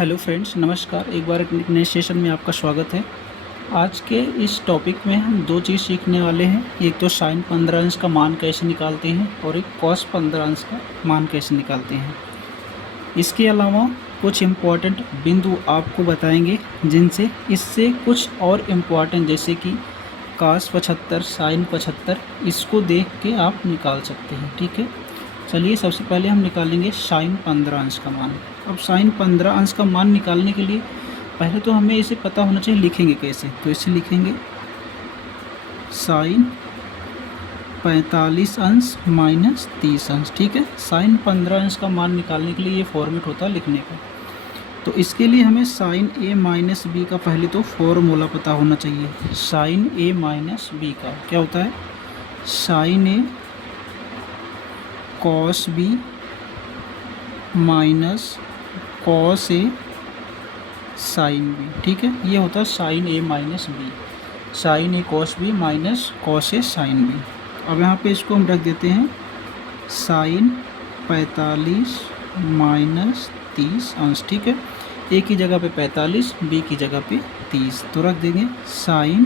Hello friends, नमस्कार। एक बार एक नए सेशन में आपका स्वागत है। आज के इस टॉपिक में हम दो चीज़ सीखने वाले हैं। एक तो साइन 15 अंश का मान कैसे निकालते हैं और एक कॉस 15 अंश का मान कैसे निकालते हैं। इसके अलावा कुछ इम्पॉर्टेंट बिंदु आपको बताएंगे जिनसे इससे कुछ और इम्पॉर्टेंट जैसे कि कास 75, साइन 75 इसको देख के आप निकाल सकते हैं। ठीक है, चलिए सबसे पहले हम निकालेंगे साइन 15 अंश का मान। अब साइन 15 अंश का मान निकालने के लिए पहले तो हमें इसे पता होना चाहिए लिखेंगे कैसे। तो इसे लिखेंगे साइन 45 अंश माइनस 30 अंश। ठीक है, साइन 15 अंश का मान निकालने के लिए ये फॉर्मेट होता है लिखने का। तो इसके लिए हमें साइन ए माइनस बी का पहले तो फॉर्मूला पता होना चाहिए। साइन ए माइनस बी का क्या होता है? Sign A cos B minus cos A sine B. ठीक है, ये होता है sign A minus B. Sign A cos B minus cos A sine B. अब यहाँ पे इसको हम रख देते हैं साइन 45 माइनस 30 अंश। ठीक है, ए की जगह पे 45, बी की जगह पे 30, तो रख देंगे साइन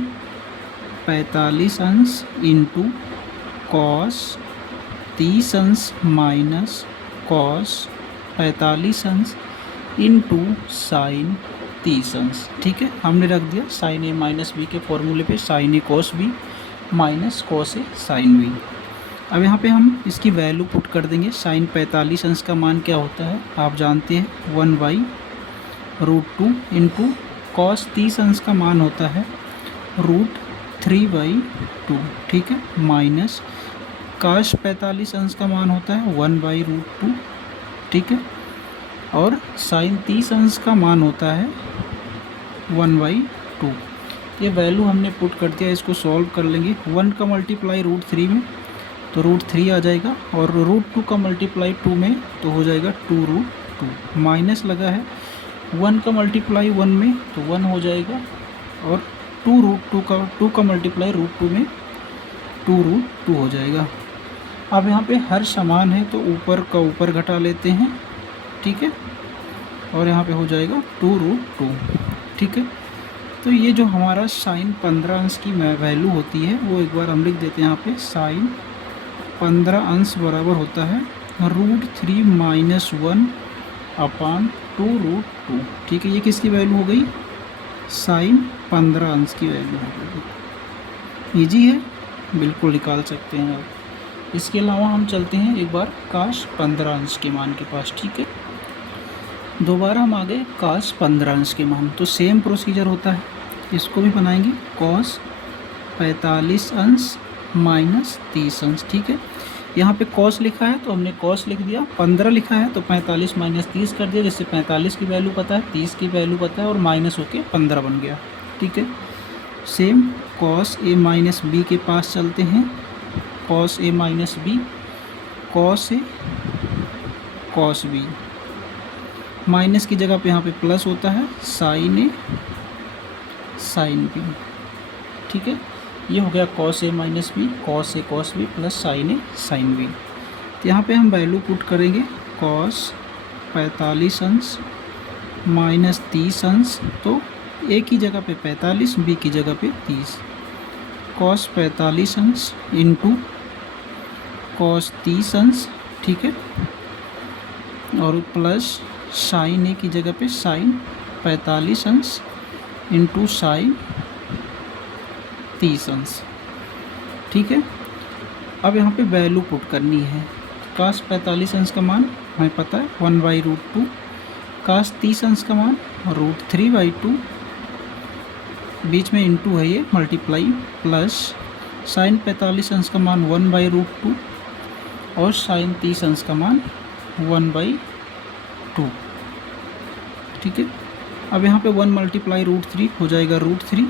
45 अंश इंटू कॉस 30 अंश माइनस कॉस 45 अंश इंटू साइन 30 अंश। ठीक है, हमने रख दिया साइन ए माइनस बी के फॉर्मूले पे sign A cos B minus cos A sine B. अब यहाँ पे हम इसकी वैल्यू पुट कर देंगे। साइन 45 अंश का मान क्या होता है आप जानते हैं, 1/√2 इंटू कॉस 30 अंश का मान होता है √3/2। ठीक है, माइनस काश 45 अंश का मान होता है 1/√2। ठीक है, और साइन 30 अंश का मान होता है 1/2। ये वैल्यू हमने पुट कर दिया, इसको सॉल्व कर लेंगे। 1 का मल्टीप्लाई √3 में तो √3 आ जाएगा, और √2 का मल्टीप्लाई 2 में तो हो जाएगा 2√2। माइनस लगा है 1 का मल्टीप्लाई 1 में तो 1 हो जाएगा, और 2 का मल्टीप्लाई √2 में 2√2 हो जाएगा। अब यहाँ पे हर समान है तो ऊपर का ऊपर घटा लेते हैं। ठीक है, और यहाँ पे हो जाएगा 2√2। ठीक है, तो ये जो हमारा साइन 15 अंश की वैल्यू होती है वो एक बार हम लिख देते हैं यहाँ पे। साइन 15 अंश बराबर होता है √3 माइनस 1 अपान 2√2। ठीक है, ये किसकी वैल्यू हो गई? साइन 15 अंश की वैल्यू हो गई। ईजी है, बिल्कुल निकाल सकते हैं आप। इसके अलावा हम चलते हैं एक बार काश 15 अंश के मान के पास। ठीक है, दोबारा हम आ गए काश 15 अंश के मान, तो सेम प्रोसीजर होता है, इसको भी बनाएंगे कॉस 45 अंश माइनस 30 अंश। ठीक है, यहाँ पे कॉस लिखा है तो हमने कॉस लिख दिया, 15 लिखा है तो 45 माइनस 30 कर दिया, जिससे 45 की वैल्यू पता है, 30 की वैल्यू पता है, और माइनस होके 15 बन गया। ठीक है, same cos A minus B के पास चलते हैं। Cos A minus B, cos A cos B, minus की जगह पे यहाँ पे प्लस होता है साइन ए साइन बी। ठीक है, ये हो गया cos A minus B, cos A cos B plus sign A sine B. तो यहाँ पे हम वैल्यू पुट करेंगे कॉस 45 अंश माइनस 30 अंश, तो ए की जगह पे 45, बी की जगह पे 30, कॉस 45 अंश इंटू कॉस 30 अंश। ठीक है, और प्लस साइन ए की जगह पे साइन 45 अंश इंटू साइन 30 अंश। ठीक है, अब यहाँ पे वैल्यू पुट करनी है। काश 45 अंश का मान हमें पता है 1/√2, काश 30 अंश का मान √3/2, बीच में इंटू है ये मल्टीप्लाई, प्लस साइन 45 अंश का मान 1/√2 और साइन 30 अंश का मान 1/2। ठीक है, अब यहाँ पे 1 मल्टीप्लाई √3 हो जाएगा √3,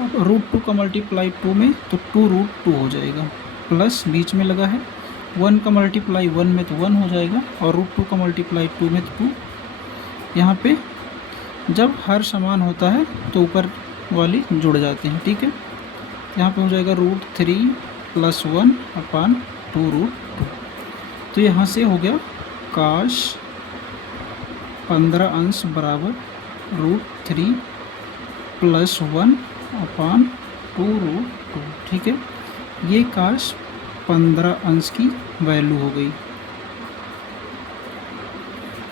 अब √2 का मल्टीप्लाई 2 में तो 2√2 हो जाएगा, प्लस बीच में लगा है 1 का मल्टीप्लाई 1 में तो 1 हो जाएगा, और √2 का मल्टीप्लाई 2 में तो 2। यहाँ पे जब हर समान होता है तो ऊपर वाली जुड़ जाते हैं। ठीक है, यहाँ पे हो जाएगा √3 + 1 अपान 2√2। तो यहाँ से हो गया काश 15 अंश बराबर √3 + 1/2√2। ठीक है, ये cos 15 अंश की वैल्यू हो गई,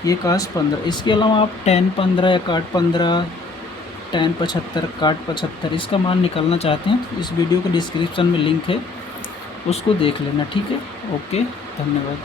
ये cos 15। इसके अलावा आप tan 15 या cot 15, tan 75, cot 75 इसका मान निकालना चाहते हैं तो इस वीडियो के डिस्क्रिप्शन में लिंक है, उसको देख लेना। ठीक है, ओके, धन्यवाद।